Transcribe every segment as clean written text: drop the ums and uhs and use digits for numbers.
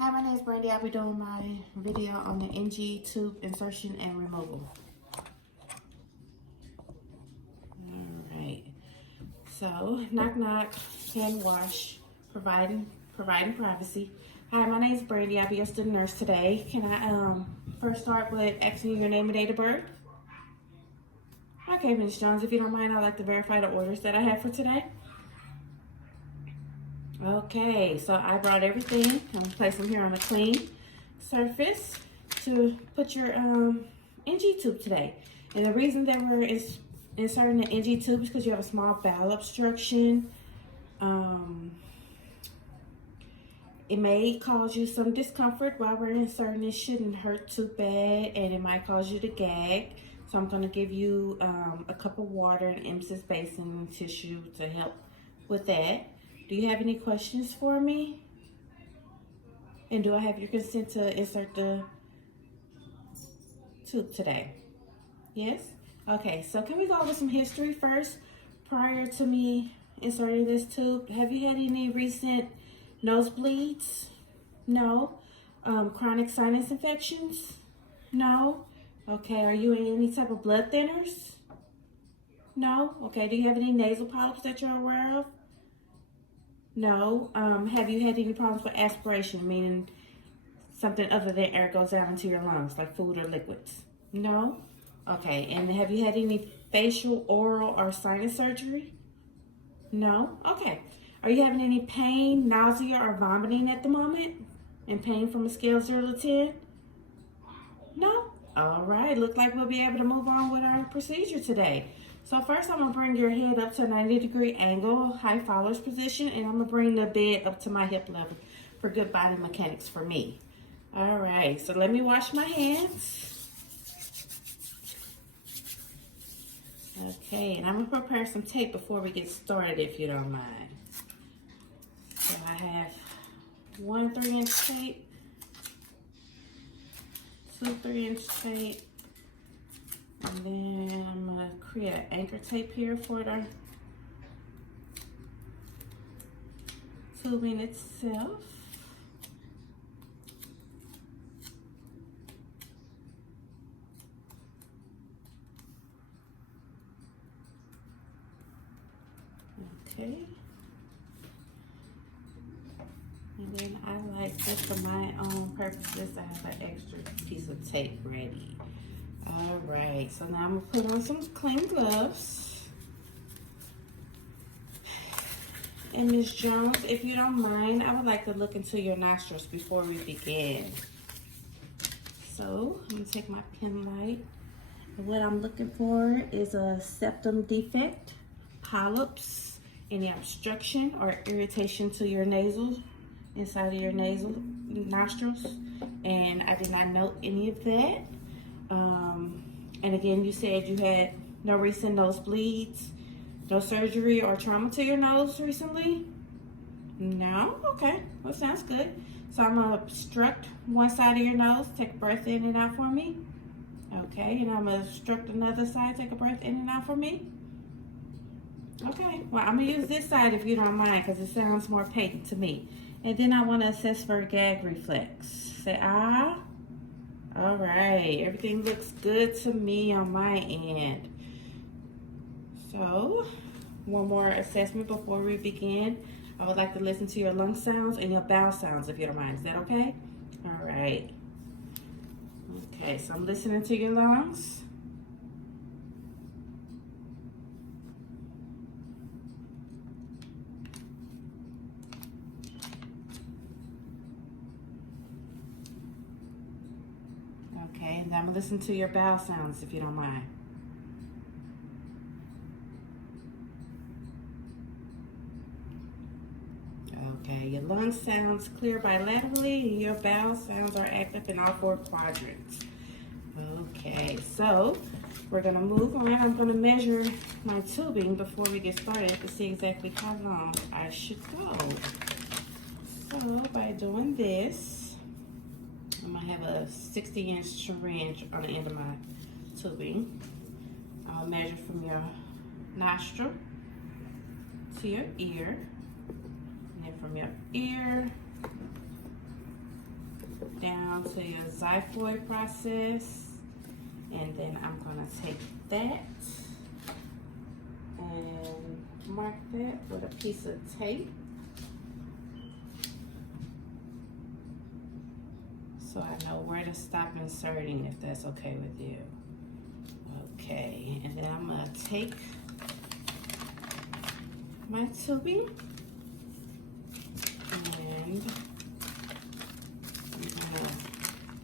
Hi, my name is Brandy. I'll be doing my video on the NG tube insertion and removal. Alright, so knock knock, hand wash, providing privacy. Hi, my name is Brandy. I'll be your student nurse today. Can I first start with asking you your name and date of birth? Okay, Ms. Jones, if you don't mind, I'd like to verify the orders that I have for today. Okay, so I brought everything. I'm gonna place them here on a clean surface to put your NG tube today. And the reason that we're inserting the NG tube is because you have a small bowel obstruction. It may cause you some discomfort while we're inserting. It shouldn't hurt too bad, and it might cause you to gag. So I'm gonna give you a cup of water and emphasis basin and tissue to help with that. Do you have any questions for me? And do I have your consent to insert the tube today? Yes? Okay, so can we go over some history first? Prior to me inserting this tube, have you had any recent nosebleeds? No. Chronic sinus infections? No. Okay, are you in any type of blood thinners? No. Okay, do you have any nasal polyps that you're aware of? No. Have you had any problems with aspiration, meaning something other than air goes down into your lungs, like food or liquids? No. Okay, and have you had any facial, oral, or sinus surgery? No. Okay. Are you having any pain, nausea, or vomiting at the moment? And pain from a scale of 0 to 10? No. All right. Looks like we'll be able to move on with our procedure today. So first, I'm gonna bring your head up to a 90-degree angle, high fowler's position, and I'm gonna bring the bed up to my hip level for good body mechanics for me. All right, so let me wash my hands. Okay, and I'm gonna prepare some tape before we get started, if you don't mind. So I have 1 3-inch tape, 2 3-inch tape, and then I'm gonna create an anchor tape here for the tubing itself. Okay. And then I like this for my own purposes. I have an extra piece of tape ready. All right, so now I'm gonna put on some clean gloves. And Ms. Jones, if you don't mind, I would like to look into your nostrils before we begin. So I'm gonna take my pen light. And what I'm looking for is a septum defect, polyps, any obstruction or irritation to your nasal, inside of your nasal nostrils. And I did not note any of that. And again, you said you had no recent nosebleeds, no surgery or trauma to your nose recently? No? Okay, well, sounds good. So I'm gonna obstruct one side of your nose, take a breath in and out for me. Okay, and I'm gonna obstruct another side, take a breath in and out for me. Okay, well, I'm gonna use this side if you don't mind, because it sounds more patent to me. And then I wanna assess for a gag reflex. Say, ah. All right, everything looks good to me on my end. So, one more assessment before we begin. I would like to listen to your lung sounds and your bowel sounds, if you don't mind. Is that okay? All right. Okay, so I'm listening to your lungs. Okay, and I'm gonna listen to your bowel sounds, if you don't mind. Okay, your lung sounds clear bilaterally, and your bowel sounds are active in all 4 quadrants. Okay, so we're gonna move on. I'm gonna measure my tubing before we get started to see exactly how long I should go. So by doing this, I'm gonna have a 60-inch syringe on the end of my tubing. I'll measure from your nostril to your ear, and then from your ear down to your xiphoid process. And then I'm gonna take that and mark that with a piece of tape. So I know where to stop inserting, if that's okay with you. Okay, and then I'm gonna take my tubing and I'm gonna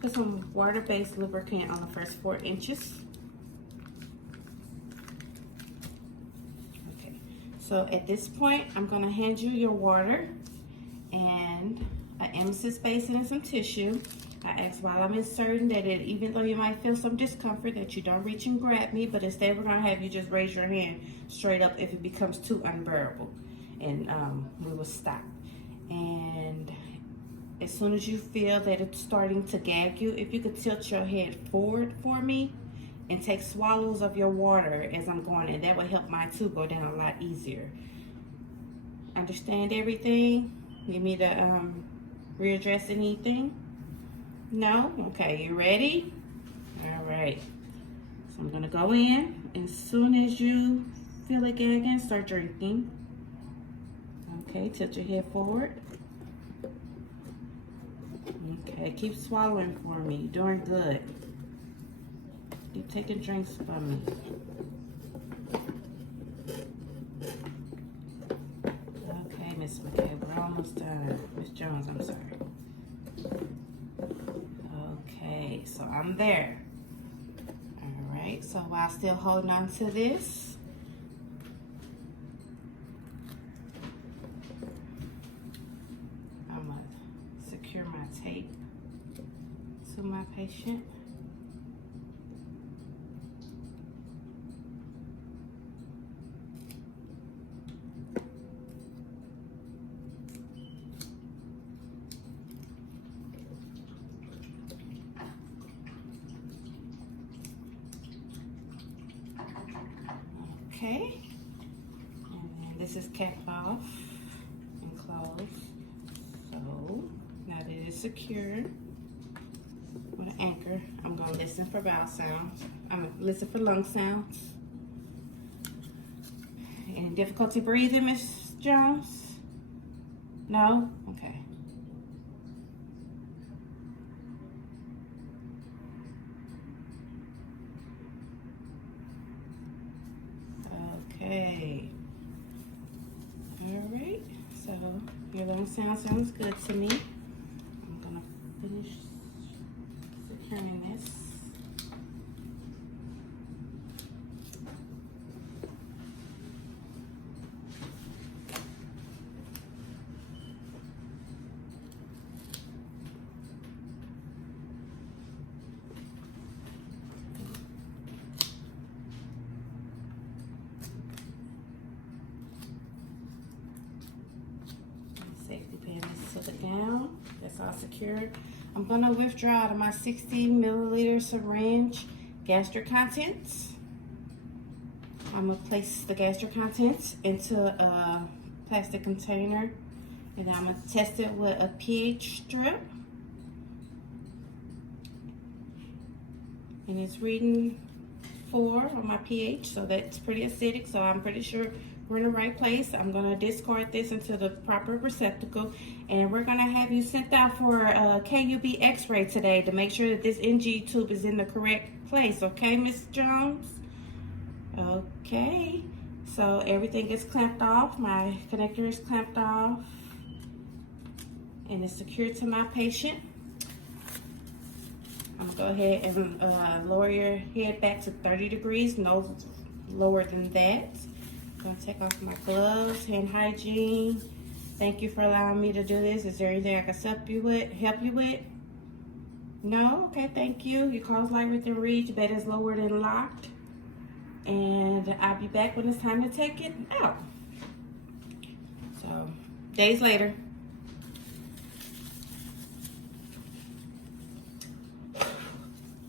put some water-based lubricant on the first 4 inches. Okay, so at this point, I'm gonna hand you your water and an emesis basin and some tissue. I ask while I'm inserting that even though you might feel some discomfort, that you don't reach and grab me, but instead we're gonna have you just raise your hand straight up if it becomes too unbearable, and we will stop. And as soon as you feel that it's starting to gag you, if you could tilt your head forward for me and take swallows of your water as I'm going in, that will help my tube go down a lot easier. Understand everything? Need me to readdress anything? No? Okay, you ready? All right. So I'm gonna go in. As soon as you feel it gagging, start drinking. Okay, tilt your head forward. Okay, keep swallowing for me. You're doing good. Keep taking drinks from me. Okay, Miss McKay, we're almost done. Miss Jones, I'm sorry. Okay, so I'm there. All right, so while still holding on to this, I'm gonna secure my tape to my patient. Okay, and then this is capped off and closed. So now that it is secured with an anchor, I'm gonna listen for vowel sounds. I'm gonna listen for lung sounds. Any difficulty breathing, Miss Jones? No? Okay. Okay. All right. So your lung sounds good to me. I'm gonna finish securing this. Safety pin is tilted down. That's all secured. I'm gonna withdraw out of my 60 milliliter syringe gastric contents. I'm gonna place the gastric contents into a plastic container, and I'm gonna test it with a pH strip. And it's reading 4 on my pH, so that's pretty acidic, so I'm pretty sure we're in the right place. I'm gonna discard this into the proper receptacle, and we're gonna have you sent out for a KUB x-ray today to make sure that this NG tube is in the correct place, okay, Miss Jones? Okay, so everything is clamped off. My connector is clamped off, and it's secured to my patient. I'm gonna go ahead and lower your head back to 30 degrees, no lower than that. I'm gonna take off my gloves, hand hygiene. Thank you for allowing me to do this. Is there anything I can help you with? No? Okay, thank you. Your call's light within reach, bed is lowered and locked. And I'll be back when it's time to take it out. So, days later.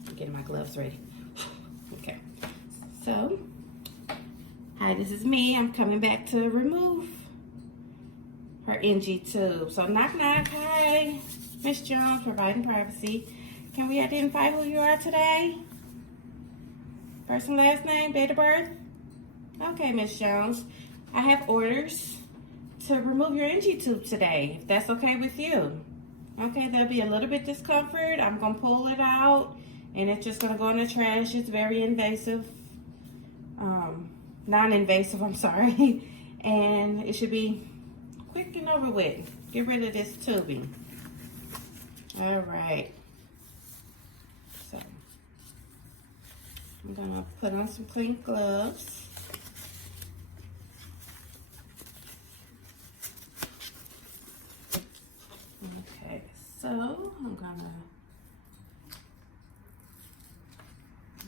I'm getting my gloves ready. Okay, so, hi, this is me. I'm coming back to remove her NG tube. So, knock, knock, hi. Miss Jones, providing privacy. Can we identify who you are today? First and last name, date of birth? Okay, Miss Jones. I have orders to remove your NG tube today, if that's okay with you. Okay, there'll be a little bit discomfort. I'm gonna pull it out and it's just gonna go in the trash. It's very invasive, non-invasive, I'm sorry. And it should be quick and over with. Get rid of this tubing. All right. So, I'm gonna put on some clean gloves. Okay, so I'm gonna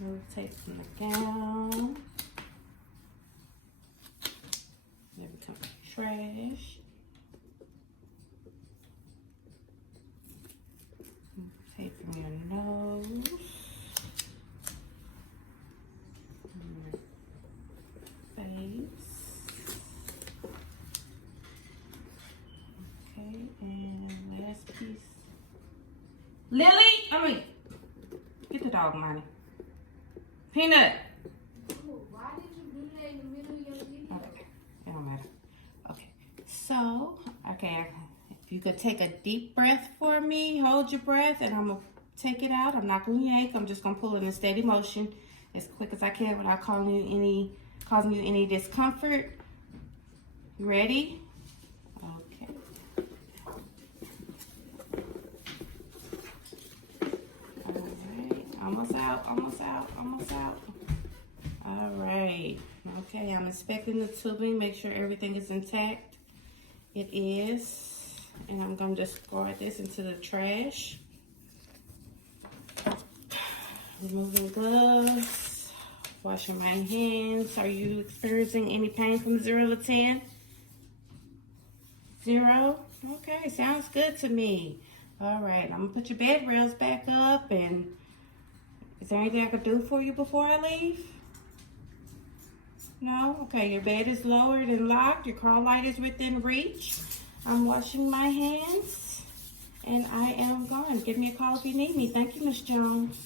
remove tape from the gown. There becomes trash. Tape from your nose. Your face. Okay, and last piece. Lily, get the dog, Money. Peanut. Why did you do that in the middle of your video? Okay, it don't matter. Okay, so, okay, if you could take a deep breath for me, hold your breath, and I'm gonna take it out. I'm not gonna yank, I'm just gonna pull it in steady motion as quick as I can without causing you any discomfort. You ready? Okay. All right, almost out, almost out, almost out. All right, okay, I'm inspecting the tubing, make sure everything is intact. It is, and I'm gonna discard this into the trash. Removing gloves, washing my hands. Are you experiencing any pain from 0 to 10? 0? Okay, sounds good to me. All right, I'm gonna put your bed rails back up, and is there anything I could do for you before I leave? No? Okay, your bed is lowered and locked. Your crawl light is within reach. I'm washing my hands, and I am gone. Give me a call if you need me. Thank you, Miss Jones.